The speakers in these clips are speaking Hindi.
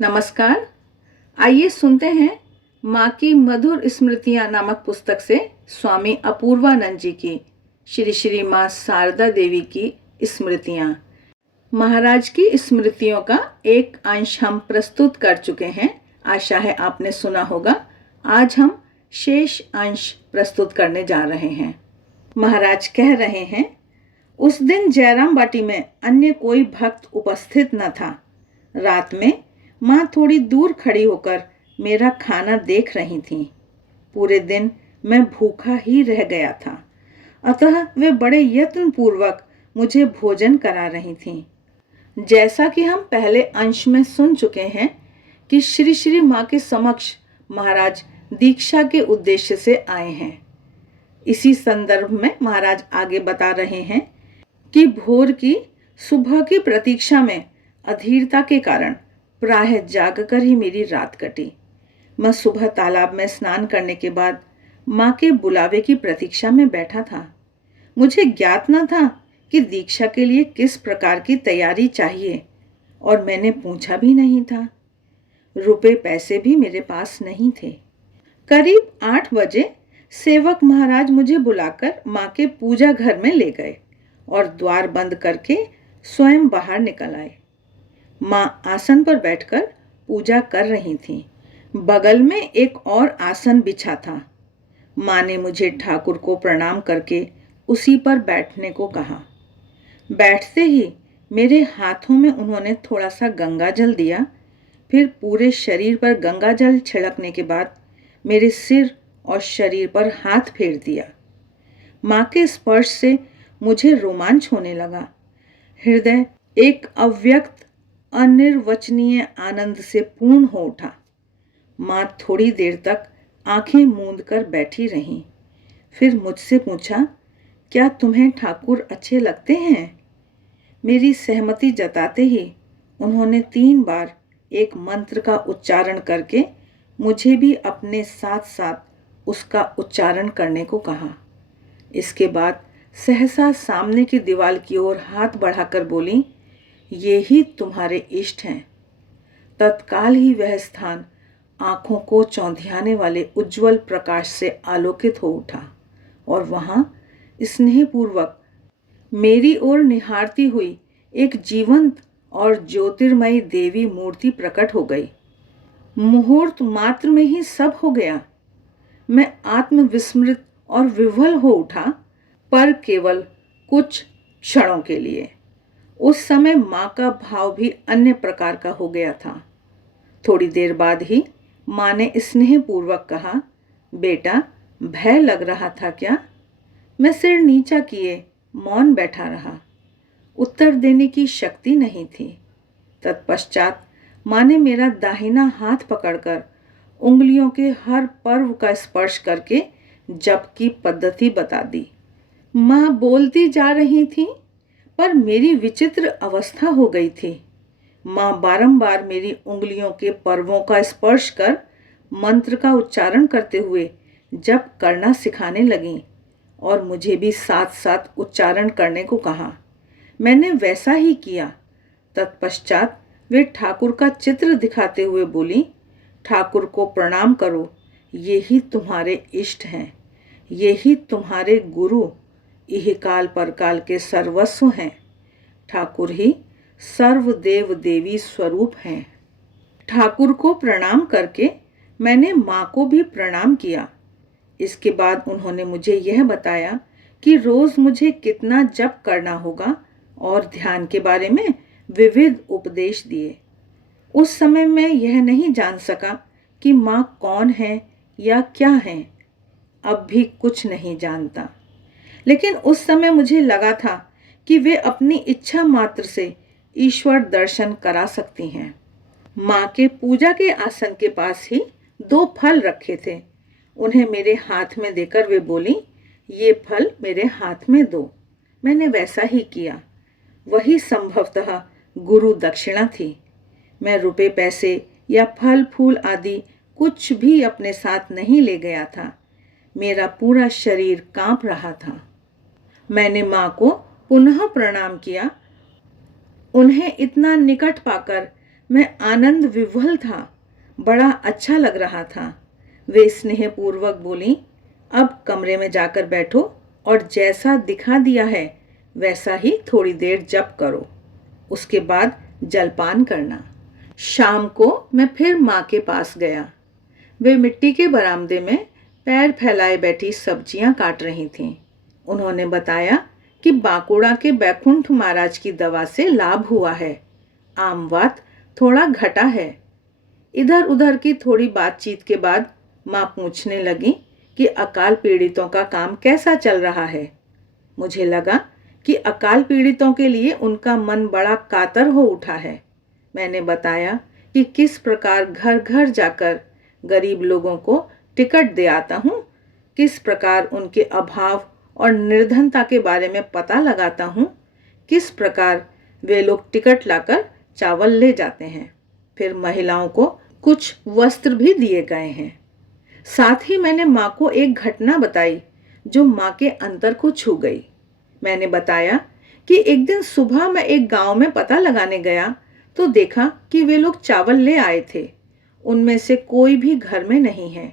नमस्कार। आइए सुनते हैं माँ की मधुर स्मृतियाँ नामक पुस्तक से स्वामी अपूर्वानंद जी की श्री श्री माँ शारदा देवी की स्मृतियाँ। महाराज की स्मृतियों का एक अंश हम प्रस्तुत कर चुके हैं। आशा है आपने सुना होगा। आज हम शेष अंश प्रस्तुत करने जा रहे हैं। महाराज कह रहे हैं, उस दिन जयराम बाटी में अन्य कोई भक्त उपस्थित न था। रात में माँ थोड़ी दूर खड़ी होकर मेरा खाना देख रही थीं। पूरे दिन मैं भूखा ही रह गया था, अतः वे बड़े यत्न पूर्वक मुझे भोजन करा रही थीं। जैसा कि हम पहले अंश में सुन चुके हैं कि श्री श्री माँ के समक्ष महाराज दीक्षा के उद्देश्य से आए हैं। इसी संदर्भ में महाराज आगे बता रहे हैं कि भोर की सुबह की प्रतीक्षा में अधीरता के कारण प्रायः जागकर ही मेरी रात कटी। मैं सुबह तालाब में स्नान करने के बाद माँ के बुलावे की प्रतीक्षा में बैठा था। मुझे ज्ञात न था कि दीक्षा के लिए किस प्रकार की तैयारी चाहिए और मैंने पूछा भी नहीं था। रुपए पैसे भी मेरे पास नहीं थे। करीब 8 बजे सेवक महाराज मुझे बुलाकर माँ के पूजा घर में ले गए और द्वार बंद करके स्वयं बाहर निकल आए। माँ आसन पर बैठकर पूजा कर रही थीं। बगल में एक और आसन बिछा था। माँ ने मुझे ठाकुर को प्रणाम करके उसी पर बैठने को कहा। बैठते ही मेरे हाथों में उन्होंने थोड़ा सा गंगा जल दिया। फिर पूरे शरीर पर गंगा जल छिड़कने के बाद मेरे सिर और शरीर पर हाथ फेर दिया। माँ के स्पर्श से मुझे रोमांच होने लगा। हृदय एक अव्यक्त अनिर्वचनीय आनंद से पूर्ण हो उठा। माँ थोड़ी देर तक आंखें मूंद कर बैठी रहीं। फिर मुझसे पूछा, क्या तुम्हें ठाकुर अच्छे लगते हैं? मेरी सहमति जताते ही उन्होंने 3 बार एक मंत्र का उच्चारण करके मुझे भी अपने साथ साथ उसका उच्चारण करने को कहा। इसके बाद सहसा सामने की दीवार की ओर हाथ बढ़ाकर बोली, ये ही तुम्हारे इष्ट हैं। तत्काल ही वह स्थान आंखों को चौंधियाने वाले उज्जवल प्रकाश से आलोकित हो उठा और वहां स्नेहपूर्वक मेरी ओर निहारती हुई एक जीवंत और ज्योतिर्मयी देवी मूर्ति प्रकट हो गई। मुहूर्त मात्र में ही सब हो गया। मैं आत्मविस्मृत और विह्वल हो उठा, पर केवल कुछ क्षणों के लिए। उस समय माँ का भाव भी अन्य प्रकार का हो गया था। थोड़ी देर बाद ही माँ ने स्नेहपूर्वक कहा, बेटा भय लग रहा था क्या? मैं सिर नीचा किए मौन बैठा रहा। उत्तर देने की शक्ति नहीं थी। तत्पश्चात माँ ने मेरा दाहिना हाथ पकड़कर उंगलियों के हर पर्व का स्पर्श करके जप की पद्धति बता दी। माँ बोलती जा रही थी, पर मेरी विचित्र अवस्था हो गई थी। माँ बारंबार मेरी उंगलियों के पर्वों का स्पर्श कर मंत्र का उच्चारण करते हुए जप करना सिखाने लगीं और मुझे भी साथ साथ उच्चारण करने को कहा। मैंने वैसा ही किया। तत्पश्चात वे ठाकुर का चित्र दिखाते हुए बोली, ठाकुर को प्रणाम करो, ये ही तुम्हारे इष्ट हैं, ये ही तुम्हारे गुरु इहकाल परकाल के सर्वस्व हैं। ठाकुर ही सर्वदेव देवी स्वरूप हैं। ठाकुर को प्रणाम करके मैंने माँ को भी प्रणाम किया। इसके बाद उन्होंने मुझे यह बताया कि रोज मुझे कितना जप करना होगा और ध्यान के बारे में विविध उपदेश दिए। उस समय मैं यह नहीं जान सका कि माँ कौन है या क्या है। अब भी कुछ नहीं जानता, लेकिन उस समय मुझे लगा था कि वे अपनी इच्छा मात्र से ईश्वर दर्शन करा सकती हैं। माँ के पूजा के आसन के पास ही 2 फल रखे थे। उन्हें मेरे हाथ में देकर वे बोली, ये फल मेरे हाथ में दो। मैंने वैसा ही किया। वही संभवतः गुरु दक्षिणा थी। मैं रुपए पैसे या फल फूल आदि कुछ भी अपने साथ नहीं ले गया था। मेरा पूरा शरीर कांप रहा था। मैंने माँ को पुनः प्रणाम किया। उन्हें इतना निकट पाकर मैं आनंद विह्वल था, बड़ा अच्छा लग रहा था। वे स्नेहपूर्वक बोली, अब कमरे में जाकर बैठो और जैसा दिखा दिया है वैसा ही थोड़ी देर जप करो, उसके बाद जलपान करना। शाम को मैं फिर माँ के पास गया। वे मिट्टी के बरामदे में पैर फैलाए बैठी सब्जियां काट रही थीं। उन्होंने बताया कि बांकुड़ा के बैकुंठ महाराज की दवा से लाभ हुआ है, आमवात थोड़ा घटा है। इधर उधर की थोड़ी बातचीत के बाद माँ पूछने लगी कि अकाल पीड़ितों का काम कैसा चल रहा है। मुझे लगा कि अकाल पीड़ितों के लिए उनका मन बड़ा कातर हो उठा है। मैंने बताया कि किस प्रकार घर घर जाकर गरीब लोगों को टिकट दे आता हूँ, किस प्रकार उनके अभाव और निर्धनता के बारे में पता लगाता हूँ, किस प्रकार वे लोग टिकट लाकर चावल ले जाते हैं। फिर महिलाओं को कुछ वस्त्र भी दिए गए हैं। साथ ही मैंने माँ को एक घटना बताई जो माँ के अंतर को छू गई। मैंने बताया कि एक दिन सुबह मैं एक गांव में पता लगाने गया तो देखा कि वे लोग चावल ले आए थे। उनमें से कोई भी घर में नहीं है।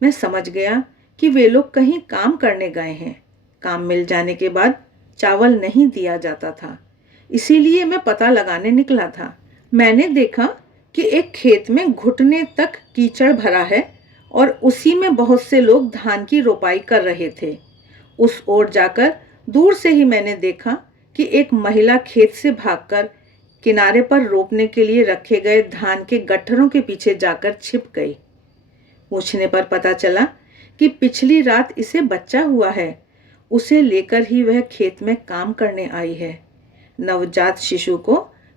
मैं समझ गया कि वे लोग कहीं काम करने गए हैं। काम मिल जाने के बाद चावल नहीं दिया जाता था, इसीलिए मैं पता लगाने निकला था। मैंने देखा कि एक खेत में घुटने तक कीचड़ भरा है और उसी में बहुत से लोग धान की रोपाई कर रहे थे। उस ओर जाकर दूर से ही मैंने देखा कि एक महिला खेत से भागकर किनारे पर रोपने के लिए रखे गए धान के गट्ठरों के पीछे जाकर छिप गई। पूछने पर पता चला कि पिछली रात इसे बच्चा हुआ है, उसे लेकर ही वह खेत में काम करने आई है। नवजात शिशु को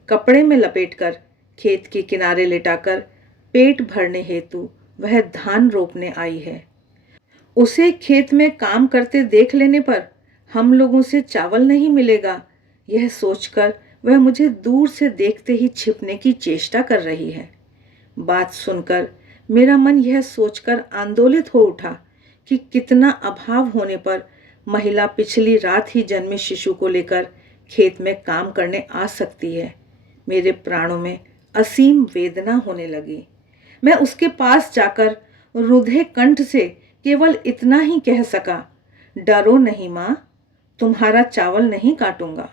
कपड़े में लपेटकर खेत के किनारे लिटाकर पेट भरने हेतु वह धान रोपने आई है। उसे खेत में काम करते देख लेने पर हम लोगों से चावल नहीं मिलेगा, यह सोचकर वह मुझे दूर से देखते ही छिपने की चेष्टा कर रही है। बात सुनकर मेरा मन यह सोचकर आंदोलित हो उठा कि कितना अभाव होने पर महिला पिछली रात ही जन्मे शिशु को लेकर खेत में काम करने आ सकती है। मेरे प्राणों में असीम वेदना होने लगी। मैं उसके पास जाकर रुंधे कंठ से केवल इतना ही कह सका, डरो नहीं माँ, तुम्हारा चावल नहीं काटूंगा।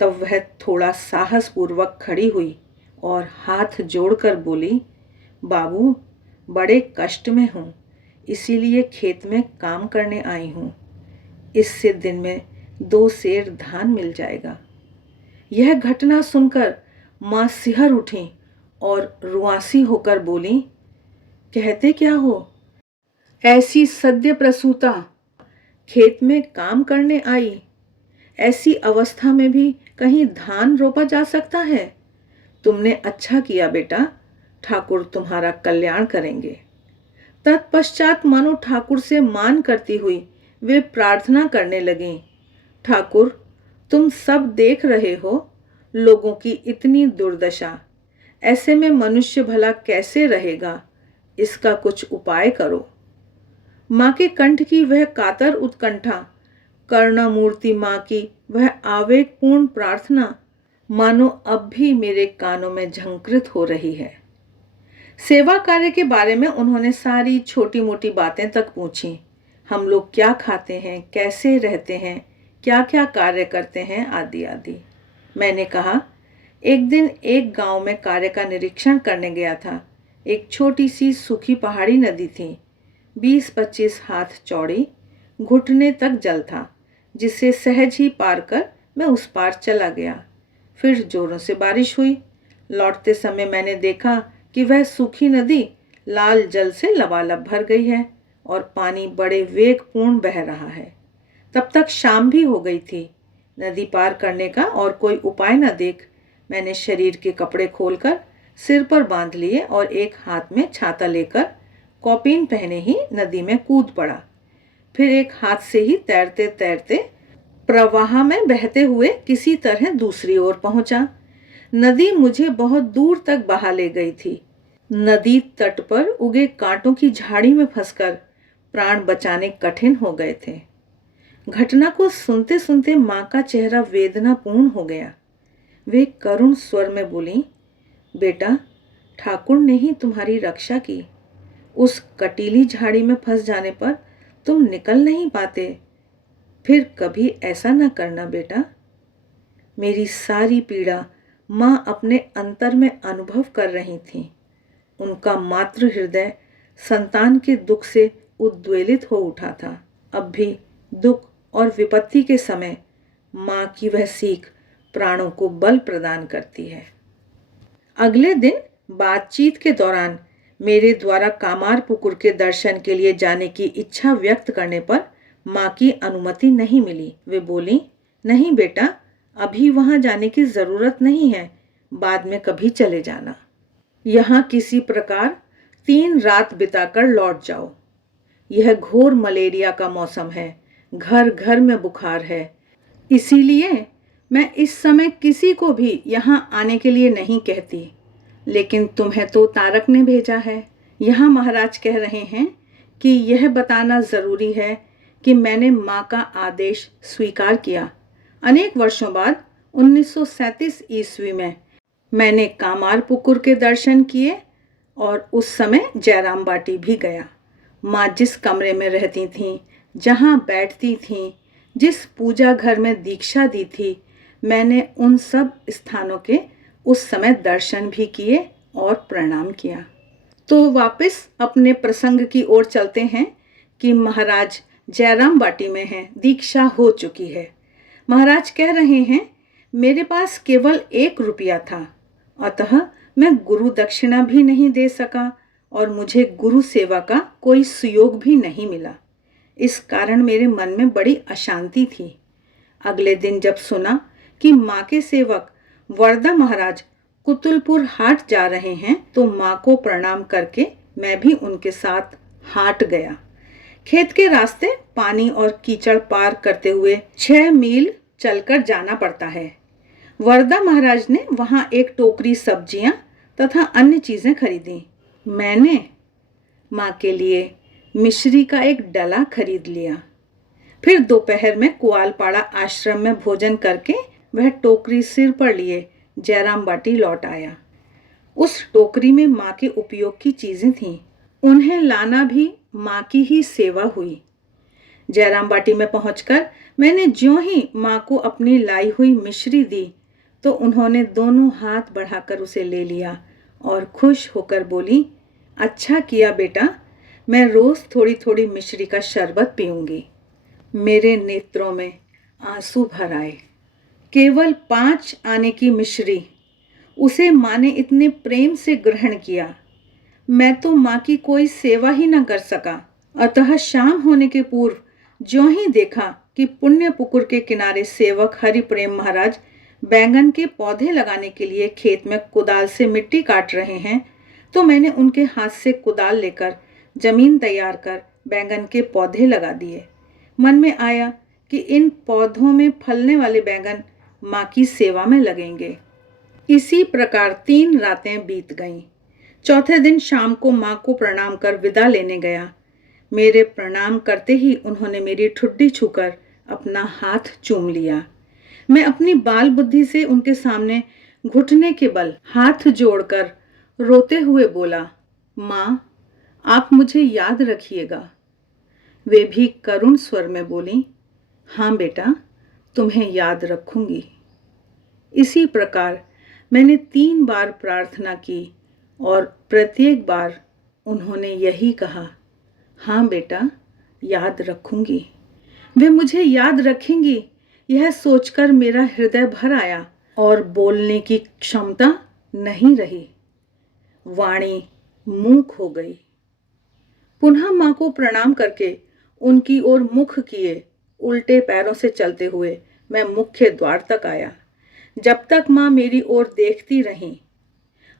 तब वह थोड़ा साहस पूर्वक खड़ी हुई और हाथ जोड़कर बोली, बाबू, बड़े कष्ट में हूँ, इसीलिए खेत में काम करने आई हूँ। इससे दिन में 2 सेर धान मिल जाएगा। यह घटना सुनकर माँ सिहर उठी और रुआसी होकर बोली, कहते क्या हो? ऐसी सद्य प्रसूता खेत में काम करने आई, ऐसी अवस्था में भी कहीं धान रोपा जा सकता है? तुमने अच्छा किया बेटा, ठाकुर तुम्हारा कल्याण करेंगे। तत्पश्चात मानो ठाकुर से मान करती हुई वे प्रार्थना करने लगीं, ठाकुर, तुम सब देख रहे हो लोगों की इतनी दुर्दशा, ऐसे में मनुष्य भला कैसे रहेगा? इसका कुछ उपाय करो। माँ के कंठ की वह कातर उत्कंठा, करुणामूर्ति माँ की वह आवेगपूर्ण प्रार्थना मानो अब भी मेरे कानों में झंकृत हो रही है। सेवा कार्य के बारे में उन्होंने सारी छोटी मोटी बातें तक पूछी। हम लोग क्या खाते हैं, कैसे रहते हैं, क्या क्या कार्य करते हैं, आदि आदि। मैंने कहा, एक दिन एक गांव में कार्य का निरीक्षण करने गया था। एक छोटी सी सूखी पहाड़ी नदी थी, 20-25 हाथ चौड़ी, घुटने तक जल था, जिसे सहज ही पार कर मैं उस पार चला गया। फिर जोरों से बारिश हुई। लौटते समय मैंने देखा कि वह सूखी नदी लाल जल से लबालब भर गई है और पानी बड़े वेगपूर्ण बह रहा है। तब तक शाम भी हो गई थी। नदी पार करने का और कोई उपाय न देख मैंने शरीर के कपड़े खोलकर सिर पर बांध लिए और एक हाथ में छाता लेकर कौपीन पहने ही नदी में कूद पड़ा। फिर एक हाथ से ही तैरते तैरते प्रवाह में बहते हुए किसी तरह दूसरी ओर पहुंचा। नदी मुझे बहुत दूर तक बहा ले गई थी। नदी तट पर उगे कांटों की झाड़ी में फंसकर प्राण बचाने कठिन हो गए थे। घटना को सुनते सुनते माँ का चेहरा वेदनापूर्ण हो गया। वे करुण स्वर में बोली, बेटा, ठाकुर ने ही तुम्हारी रक्षा की। उस कटीली झाड़ी में फंस जाने पर तुम निकल नहीं पाते। फिर कभी ऐसा न करना बेटा। मेरी सारी पीड़ा माँ अपने अंतर में अनुभव कर रही थी। उनका मातृ हृदय संतान के दुख से उद्वेलित हो उठा था। अब भी दुख और विपत्ति के समय माँ की वह सीख प्राणों को बल प्रदान करती है। अगले दिन बातचीत के दौरान मेरे द्वारा कामारपुकुर के दर्शन के लिए जाने की इच्छा व्यक्त करने पर माँ की अनुमति नहीं मिली। वे बोली, नहीं बेटा, अभी वहां जाने की जरूरत नहीं है, बाद में कभी चले जाना। यहाँ किसी प्रकार 3 रात बिताकर लौट जाओ। यह घोर मलेरिया का मौसम है, घर घर में बुखार है, इसीलिए मैं इस समय किसी को भी यहाँ आने के लिए नहीं कहती। लेकिन तुम्हें तो तारक ने भेजा है। यहाँ महाराज कह रहे हैं कि यह बताना जरूरी है कि मैंने माँ का आदेश स्वीकार किया। अनेक वर्षों बाद 1937 ईस्वी में मैंने कामारपुकुर के दर्शन किए और उस समय जयराम बाटी भी गया। माँ जिस कमरे में रहती थीं, जहाँ बैठती थीं, जिस पूजा घर में दीक्षा दी थी, मैंने उन सब स्थानों के उस समय दर्शन भी किए और प्रणाम किया। तो वापस अपने प्रसंग की ओर चलते हैं कि महाराज जयराम बाटी में हैं, दीक्षा हो चुकी है। महाराज कह रहे हैं, मेरे पास केवल 1 रुपया था, अतः मैं गुरु दक्षिणा भी नहीं दे सका और मुझे गुरु सेवा का कोई सुयोग भी नहीं मिला। इस कारण मेरे मन में बड़ी अशांति थी। अगले दिन जब सुना कि माँ के सेवक वरदा महाराज कुतुलपुर हाट जा रहे हैं, तो माँ को प्रणाम करके मैं भी उनके साथ हाट गया। खेत के रास्ते पानी और कीचड़ पार करते हुए 6 मील चलकर जाना पड़ता है। वरदा महाराज ने वहां एक टोकरी सब्जियां तथा अन्य चीजें खरीदी। मैंने माँ के लिए मिश्री का एक डला खरीद लिया। फिर दोपहर में कुआलपाड़ा आश्रम में भोजन करके वह टोकरी सिर पर लिए जयराम बाटी लौट आया। उस टोकरी में माँ के उपयोग की चीजें थीं। उन्हें लाना भी माँ की ही सेवा हुई। जयराम बाटी में पहुंचकर मैंने ज्यों ही माँ को अपनी लाई हुई मिश्री दी, तो उन्होंने दोनों हाथ बढ़ाकर उसे ले लिया और खुश होकर बोली, अच्छा किया बेटा, मैं रोज थोड़ी थोड़ी मिश्री का शरबत पीऊंगी। मेरे नेत्रों में आंसू भर आए। केवल 5 आने की मिश्री, उसे माँ ने इतने प्रेम से ग्रहण किया। मैं तो माँ की कोई सेवा ही न कर सका। अतः शाम होने के पूर्व ज्यों ही देखा कि पुण्य पुकुर के किनारे सेवक हरि प्रेम महाराज बैंगन के पौधे लगाने के लिए खेत में कुदाल से मिट्टी काट रहे हैं, तो मैंने उनके हाथ से कुदाल लेकर जमीन तैयार कर बैंगन के पौधे लगा दिए। मन में आया कि इन पौधों में फलने वाले बैंगन माँ की सेवा में लगेंगे। इसी प्रकार 3 रातें बीत गईं। चौथे दिन शाम को माँ को प्रणाम कर विदा लेने गया। मेरे प्रणाम करते ही उन्होंने मेरी ठुड्डी छूकर अपना हाथ चूम लिया। मैं अपनी बाल बुद्धि से उनके सामने घुटने के बल हाथ जोड़कर रोते हुए बोला, माँ, आप मुझे याद रखिएगा। वे भी करुण स्वर में बोली, हाँ बेटा, तुम्हें याद रखूंगी। इसी प्रकार मैंने 3 बार प्रार्थना की और प्रत्येक बार उन्होंने यही कहा, हाँ बेटा, याद रखूंगी। वे मुझे याद रखेंगी, यह सोचकर मेरा हृदय भर आया और बोलने की क्षमता नहीं रही। वाणी मूक हो गई। पुनः माँ को प्रणाम करके उनकी ओर मुख किए उल्टे पैरों से चलते हुए मैं मुख्य द्वार तक आया। जब तक माँ मेरी ओर देखती रहीं।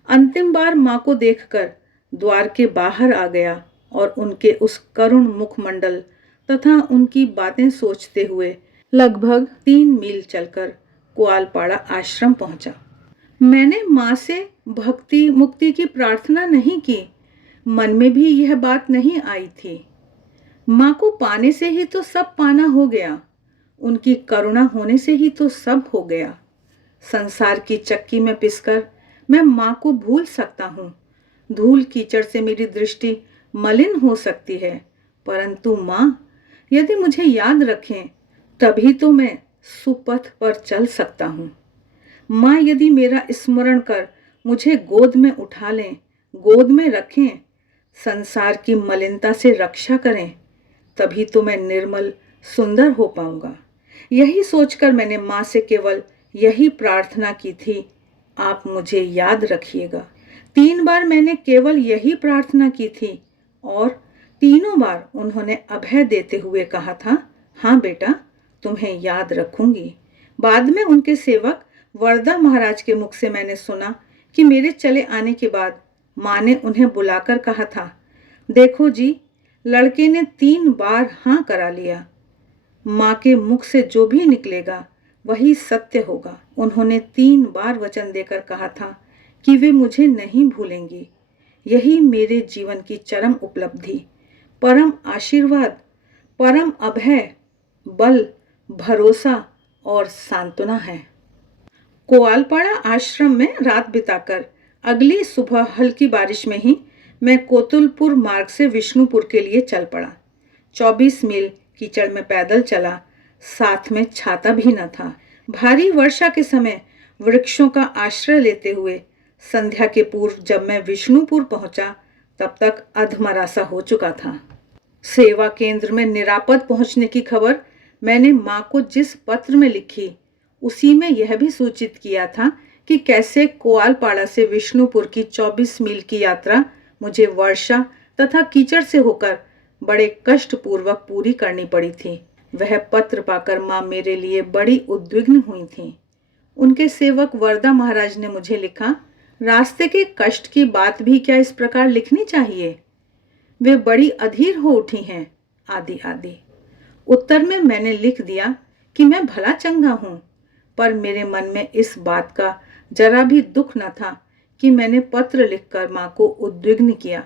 अंतिम बार माँ को देखकर द्वार के बाहर आ गया और उनके उस करुण मुखमंडल तथा उनकी बातें सोचते हुए लगभग 3 मील चलकर कुआलपाड़ा आश्रम पहुंचा। मैंने माँ से भक्ति मुक्ति की प्रार्थना नहीं की। मन में भी यह बात नहीं आई थी। माँ को पाने से ही तो सब पाना हो गया। उनकी करुणा होने से ही तो सब हो गया। संसार की चक्की में पिसकर मैं माँ को भूल सकता हूँ। धूल कीचड़ से मेरी दृष्टि मलिन हो सकती है, परंतु माँ यदि मुझे याद रखें तभी तो मैं सुपथ पर चल सकता हूँ। माँ यदि मेरा स्मरण कर मुझे गोद में उठा लें, गोद में रखें, संसार की मलिनता से रक्षा करें, तभी तो मैं निर्मल सुंदर हो पाऊंगा। यही सोचकर मैंने माँ से केवल यही प्रार्थना की थी, आप मुझे याद रखिएगा। 3 बार मैंने केवल यही प्रार्थना की थी और तीनों बार उन्होंने अभय देते हुए कहा था, हाँ बेटा, तुम्हें याद रखूंगी। बाद में उनके सेवक वरदा महाराज के मुख से मैंने सुना कि मेरे चले आने के बाद माँ ने उन्हें बुलाकर कहा था, देखो जी, लड़के ने 3 बार हाँ करा लिया। माँ के मुख से जो भी निकलेगा वही सत्य होगा। उन्होंने 3 बार वचन देकर कहा था कि वे मुझे नहीं भूलेंगी। यही मेरे जीवन की चरम उपलब्धि, परम आशीर्वाद, परम अभय, बल, भरोसा और सांत्वना है। कोआलपाड़ा आश्रम में रात बिताकर अगली सुबह हल्की बारिश में ही मैं कोतुलपुर मार्ग से विष्णुपुर के लिए चल पड़ा। 24 मील कीचड़ में पैदल चला, साथ में छाता भी न था। भारी वर्षा के समय वृक्षों का आश्रय लेते हुए संध्या के पूर्व जब मैं विष्णुपुर पहुंचा तब तक अधमरासा हो चुका था। सेवा केंद्र में निरापद पहुंचने की खबर मैंने माँ को जिस पत्र में लिखी उसी में यह भी सूचित किया था कि कैसे कोआलपाड़ा से विष्णुपुर की 24 मील की यात्रा मुझे वर्षा तथा कीचड़ से होकर बड़े कष्ट पूर्वक पूरी करनी पड़ी थी। वह पत्र पाकर माँ मेरे लिए बड़ी उद्विग्न हुई थीं। उनके सेवक वरदा महाराज ने मुझे लिखा, रास्ते के कष्ट की बात भी क्या इस प्रकार लिखनी चाहिए? वे बड़ी अधीर हो उठी हैं, आदि आदि। उत्तर में मैंने लिख दिया कि मैं भला चंगा हूँ, पर मेरे मन में इस बात का जरा भी दुख न था कि मैंने पत्र लिखकर माँ को उद्विग्न किया,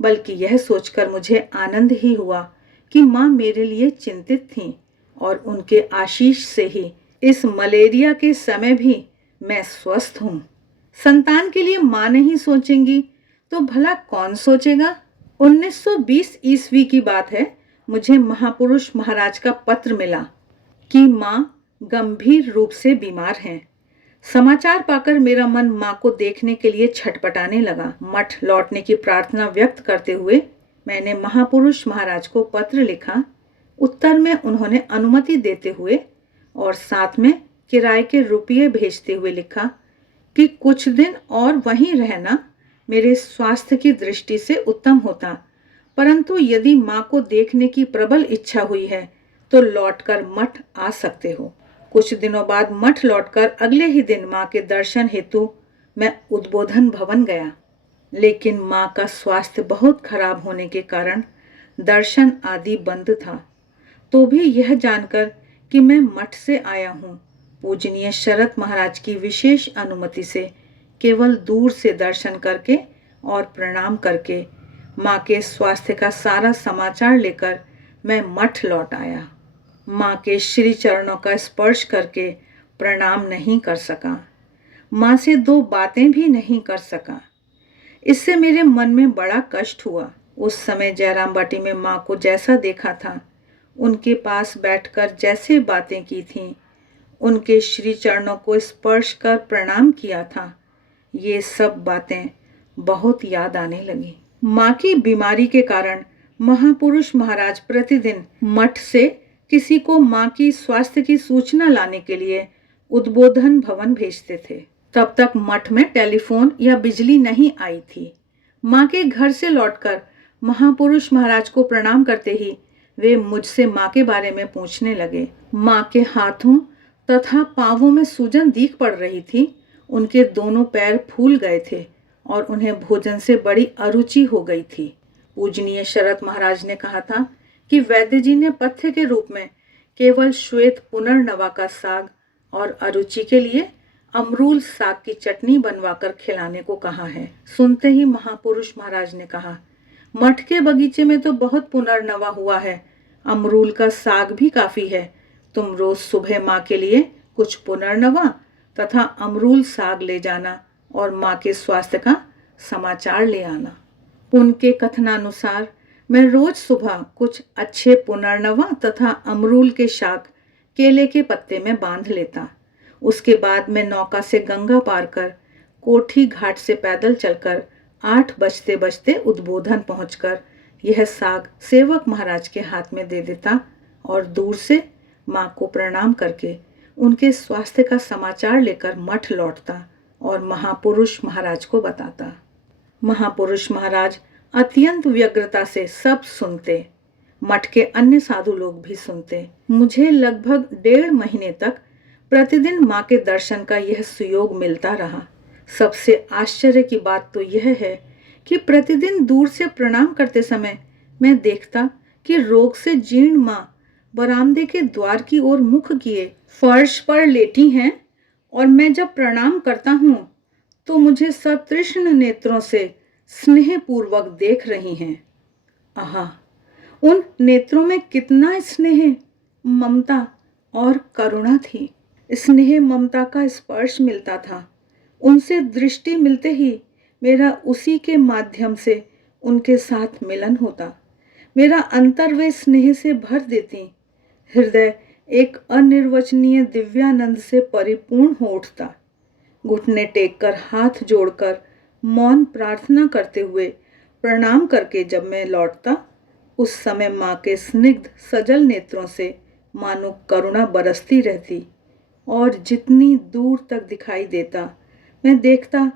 बल्कि यह सोचकर मुझे आनंद ही हुआ कि माँ मेरे लिए चिंतित थीं और उनके आशीष से ही इस मलेरिया के समय भी मैं स्वस्थ हूँ। संतान के लिए माँ नहीं सोचेंगी तो भला कौन सोचेगा? 1920 ईस्वी की बात है। मुझे महापुरुष महाराज का पत्र मिला कि माँ गंभीर रूप से बीमार हैं। समाचार पाकर मेरा मन माँ को देखने के लिए छटपटाने लगा। मठ लौटने की प्रार्थना व्यक्त करते हुए मैंने महापुरुष महाराज को पत्र लिखा। उत्तर में उन्होंने अनुमति देते हुए और साथ में किराए के रुपये भेजते हुए लिखा कि कुछ दिन और वहीं रहना मेरे स्वास्थ्य की दृष्टि से उत्तम होता, परंतु यदि माँ को देखने की प्रबल इच्छा हुई है तो लौटकर मठ आ सकते हो। कुछ दिनों बाद मठ लौटकर अगले ही दिन माँ के दर्शन हेतु मैं उद्बोधन भवन गया, लेकिन माँ का स्वास्थ्य बहुत खराब होने के कारण दर्शन आदि बंद था। तो भी यह जानकर कि मैं मठ से आया हूँ, पूजनीय शरद महाराज की विशेष अनुमति से केवल दूर से दर्शन करके और प्रणाम करके माँ के स्वास्थ्य का सारा समाचार लेकर मैं मठ लौट आया। माँ के श्री चरणों का स्पर्श करके प्रणाम नहीं कर सका, माँ से 2 बातें भी नहीं कर सका। इससे मेरे मन में बड़ा कष्ट हुआ। उस समय जयराम बाटी में माँ को जैसा देखा था, उनके पास बैठकर जैसे बातें की थीं, उनके श्री चरणों को स्पर्श कर प्रणाम किया था, ये सब बातें बहुत याद आने लगी। माँ की बीमारी के कारण महापुरुष महाराज प्रतिदिन मठ से किसी को माँ की स्वास्थ्य की सूचना लाने के लिए उद्बोधन भवन भेजते थे। तब तक मठ में टेलीफोन या बिजली नहीं आई थी। माँ के घर से लौटकर महापुरुष महाराज को प्रणाम करते ही वे मुझसे माँ के बारे में पूछने लगे। माँ के हाथों तथा पांवों में सूजन दिख पड़ रही थी। उनके दोनों पैर फूल गए थे और उन्हें भोजन से बड़ी अरुचि हो गई थी। पूजनीय शरद महाराज ने कहा था कि वैद्य जी ने पथ्य के रूप में केवल श्वेत पुनर्नवा का साग और अरुचि के लिए अमरूल साग की चटनी बनवाकर खिलाने को कहा है। सुनते ही महापुरुष महाराज ने कहा, मठ के बगीचे में तो बहुत पुनर्नवा हुआ है, अमरूल का साग भी काफी है। तुम रोज सुबह माँ के लिए कुछ पुनर्नवा तथा अमरूल साग ले जाना, और माँ के स्वास्थ्य का समाचार ले आना। उनके कथनानुसार मैं रोज सुबह कुछ अच्छे पुनर्नवा तथा अमरूल के शाक केले के पत्ते में बांध लेता। उसके बाद मैं नौका से गंगा पार कर कोठी घाट से पैदल चलकर 8 बजते बजते उद्बोधन पहुंचकर यह साग सेवक महाराज के हाथ में दे देता और दूर से माँ को प्रणाम करके उनके स्वास्थ्य का समाचार लेकर मठ लौटता और महापुरुष महाराज को बताता। महापुरुष महाराज अत्यंत व्यग्रता से सब सुनते। मठ के अन्य साधु लोग भी सुनते। मुझे लगभग 1.5 महीने तक प्रतिदिन माँ के दर्शन का यह सुयोग मिलता रहा। सबसे आश्चर्य की बात तो यह है कि प्रतिदिन दूर से प्रणाम करते समय मैं देखता कि रोग से जीर्ण माँ बरामदे के द्वार की ओर मुख किए फर्श पर लेटी हैं और मैं जब प्रणाम करता हूँ तो मुझे सतृष्ण नेत्रों से स्नेहपूर्वक देख रही हैं। आहा, उन नेत्रों में कितना स्नेह, ममता और करुणा थी। स्नेह ममता का स्पर्श मिलता था। उनसे दृष्टि मिलते ही मेरा उसी के माध्यम से उनके साथ मिलन होता। मेरा अंतर वे स्नेह से भर देती। हृदय एक अनिर्वचनीय दिव्यानंद से परिपूर्ण हो उठता। घुटने टेककर हाथ जोड़कर मौन प्रार्थना करते हुए प्रणाम करके जब मैं लौटता, उस समय माँ के स्निग्ध सजल नेत्रों से मानो करुणा बरसती रहती और जितनी दूर तक दिखाई देता मैं देखता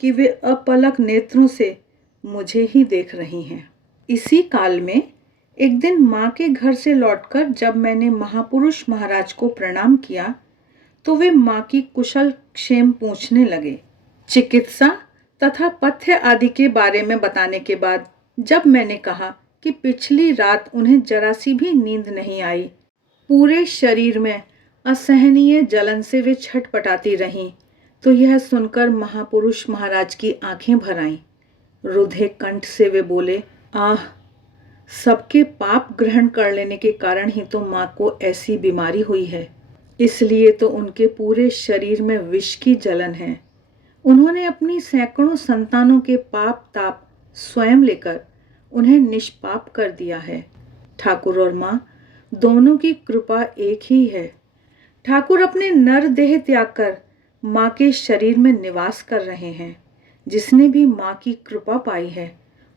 कि वे अपलक नेत्रों से मुझे ही देख रही हैं। इसी काल में एक दिन माँ के घर से लौटकर जब मैंने महापुरुष महाराज को प्रणाम किया तो वे माँ की कुशल क्षेम पूछने लगे। चिकित्सा तथा पथ्य आदि के बारे में बताने के बाद जब मैंने कहा कि पिछली रात उन्हें जरा सी भी नींद नहीं आई, पूरे शरीर में असहनीय जलन से वे छटपटाती रहीं, तो यह सुनकर महापुरुष महाराज की आंखें भर आईं। रुधे कंठ से वे बोले, आह, सबके पाप ग्रहण कर लेने के कारण ही तो माँ को ऐसी बीमारी हुई है, इसलिए तो उनके पूरे शरीर में विष की जलन है। उन्होंने अपनी सैकड़ों संतानों के पाप ताप स्वयं लेकर उन्हें निष्पाप कर दिया है। ठाकुर और माँ दोनों की कृपा एक ही है। ठाकुर अपने नर देह त्याग कर माँ के शरीर में निवास कर रहे हैं। जिसने भी माँ की कृपा पाई है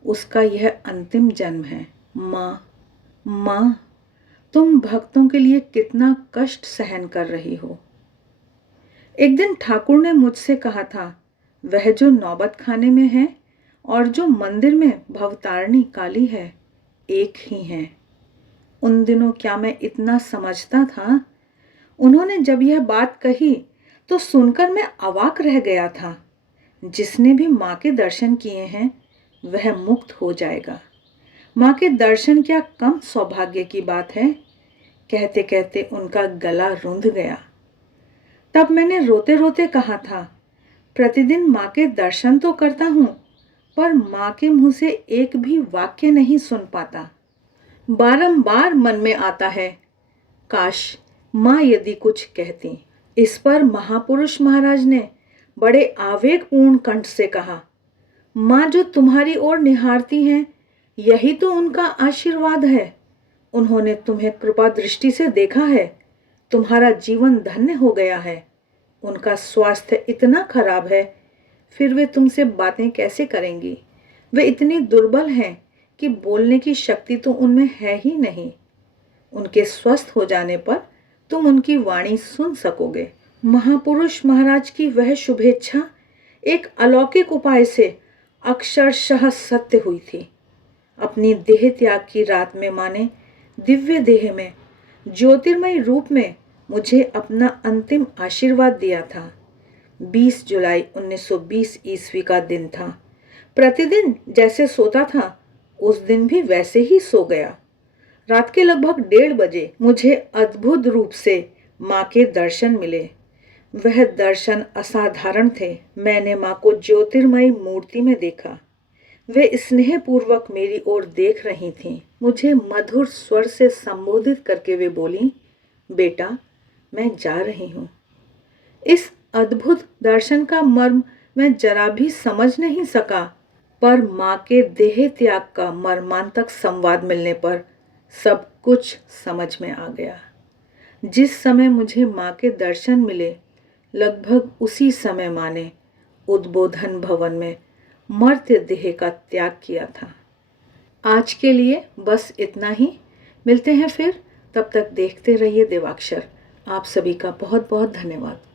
उसका यह अंतिम जन्म है। माँ, तुम भक्तों के लिए कितना कष्ट सहन कर रही हो। एक दिन ठाकुर ने मुझसे कहा था, वह जो नौबत खाने में है और जो मंदिर में भवतारिणी काली है, एक ही हैं। उन दिनों क्या मैं इतना समझता था। उन्होंने जब यह बात कही तो सुनकर मैं अवाक रह गया था। जिसने भी माँ के दर्शन किए हैं वह मुक्त हो जाएगा। माँ के दर्शन क्या कम सौभाग्य की बात है। कहते कहते उनका गला रुंध गया। तब मैंने रोते रोते कहा था, प्रतिदिन माँ के दर्शन तो करता हूँ पर माँ के मुंह से एक भी वाक्य नहीं सुन पाता। बारंबार मन में आता है, काश माँ यदि कुछ कहती। इस पर महापुरुष महाराज ने बड़े आवेगपूर्ण कंठ से कहा, माँ जो तुम्हारी ओर निहारती हैं, यही तो उनका आशीर्वाद है। उन्होंने तुम्हें कृपा दृष्टि से देखा है। तुम्हारा जीवन धन्य हो गया है। उनका स्वास्थ्य इतना खराब है, फिर वे तुमसे बातें कैसे करेंगी। वे इतनी दुर्बल हैं कि बोलने की शक्ति तो उनमें है ही नहीं। उनके स्वस्थ हो जाने पर तुम उनकी वाणी सुन सकोगे। महापुरुष महाराज की वह शुभेच्छा एक अलौकिक उपाय से अक्षरशः सत्य हुई थी। अपनी देह त्याग की रात में माँ ने दिव्य देह में ज्योतिर्मय रूप में मुझे अपना अंतिम आशीर्वाद दिया था। 20 जुलाई 1920 ईस्वी का दिन था। प्रतिदिन जैसे सोता था उस दिन भी वैसे ही सो गया। रात के लगभग 1:30 बजे मुझे अद्भुत रूप से माँ के दर्शन मिले। वह दर्शन असाधारण थे। मैंने माँ को ज्योतिर्मयी मूर्ति में देखा। वे स्नेहपूर्वक मेरी ओर देख रही थीं। मुझे मधुर स्वर से संबोधित करके वे बोली, बेटा मैं जा रही हूँ। इस अद्भुत दर्शन का मर्म मैं जरा भी समझ नहीं सका, पर माँ के देह त्याग का मर्मांतक संवाद मिलने पर सब कुछ समझ में आ गया। जिस समय मुझे माँ के दर्शन मिले, लगभग उसी समय माँ ने उद्बोधन भवन में मर्त्य देह का त्याग किया था। आज के लिए बस इतना ही। मिलते हैं फिर, तब तक देखते रहिए देवाक्षर। आप सभी का बहुत बहुत धन्यवाद।